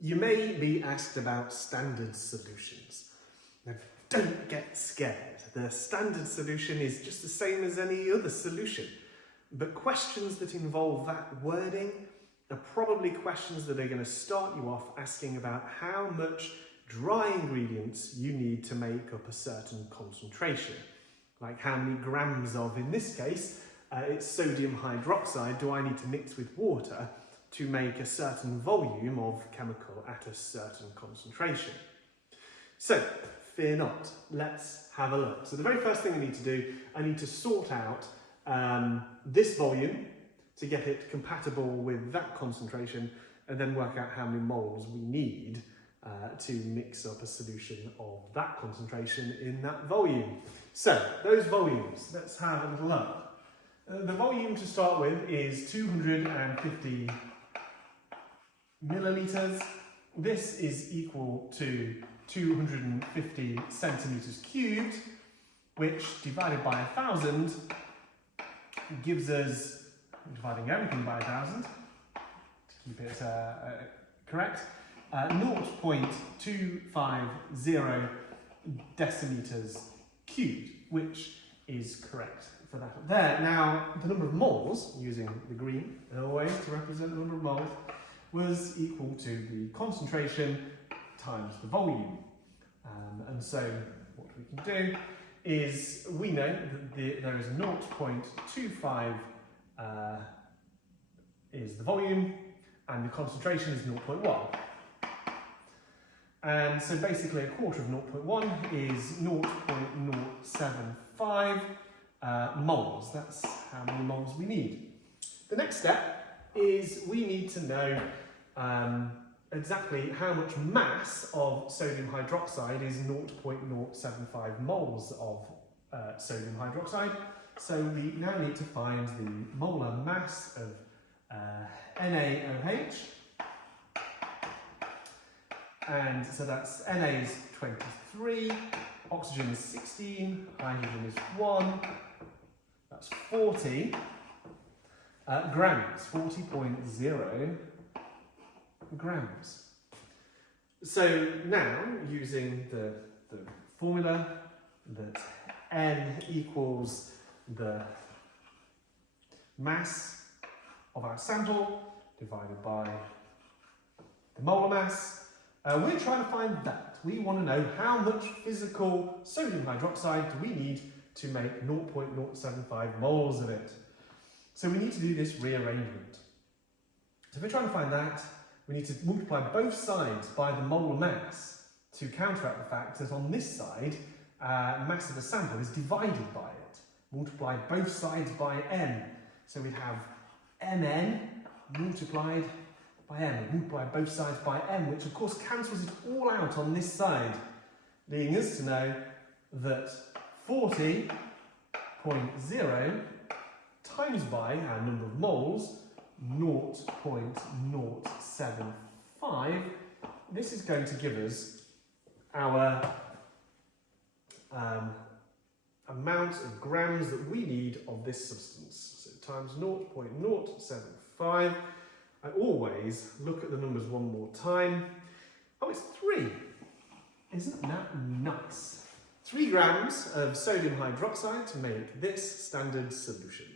You may be asked about standard solutions. Now, don't get scared. The standard solution is just the same as any other solution. But questions that involve that wording are probably questions that are going to start you off asking about how much dry ingredients you need to make up a certain concentration. Like how many grams of, in this case, it's sodium hydroxide do I need to mix with water to make a certain volume of chemical at a certain concentration. So, fear not, let's have a look. So the very first thing I need to do, I need to sort out this volume to get it compatible with that concentration, and then work out how many moles we need to mix up a solution of that concentration in that volume. So, those volumes, let's have a little look. The volume to start with is 250 millilitres. This is equal to 250 centimetres cubed, which divided by 1,000 gives us, dividing everything by 1,000 to keep it correct, 0.250 decimeters cubed, which is correct for that there. Now, the number of moles, using the green always to represent the number of moles, was equal to the concentration times the volume. And so what we can do is, we know that there is 0.25 is the volume, and the concentration is 0.1. And so basically a quarter of 0.1 is 0.075 moles. That's how many moles we need. The next step is we need to know exactly how much mass of sodium hydroxide is 0.075 moles of sodium hydroxide. So we now need to find the molar mass of NaOH. And so that's Na is 23, oxygen is 16, hydrogen is 1, that's 40 grams, 40.0 grams. So now, using the formula that N equals the mass of our sample divided by the molar mass, we're trying to find that. We want to know how much physical sodium hydroxide do we need to make 0.075 moles of it. So we need to do this rearrangement. So if we're trying to find that, we need to multiply both sides by the molar mass to counteract the fact that on this side, mass of the sample is divided by it. Multiply both sides by n. So we'd have mn multiplied by m. Multiply both sides by m, which of course cancels it all out on this side, leading us to know that 40.0 times by our number of moles, 0.075, this is going to give us our amount of grams that we need of this substance. So times 0.075. I always look at the numbers one more time. Oh, it's 3. Isn't that nice? 3 grams of sodium hydroxide to make this standard solution.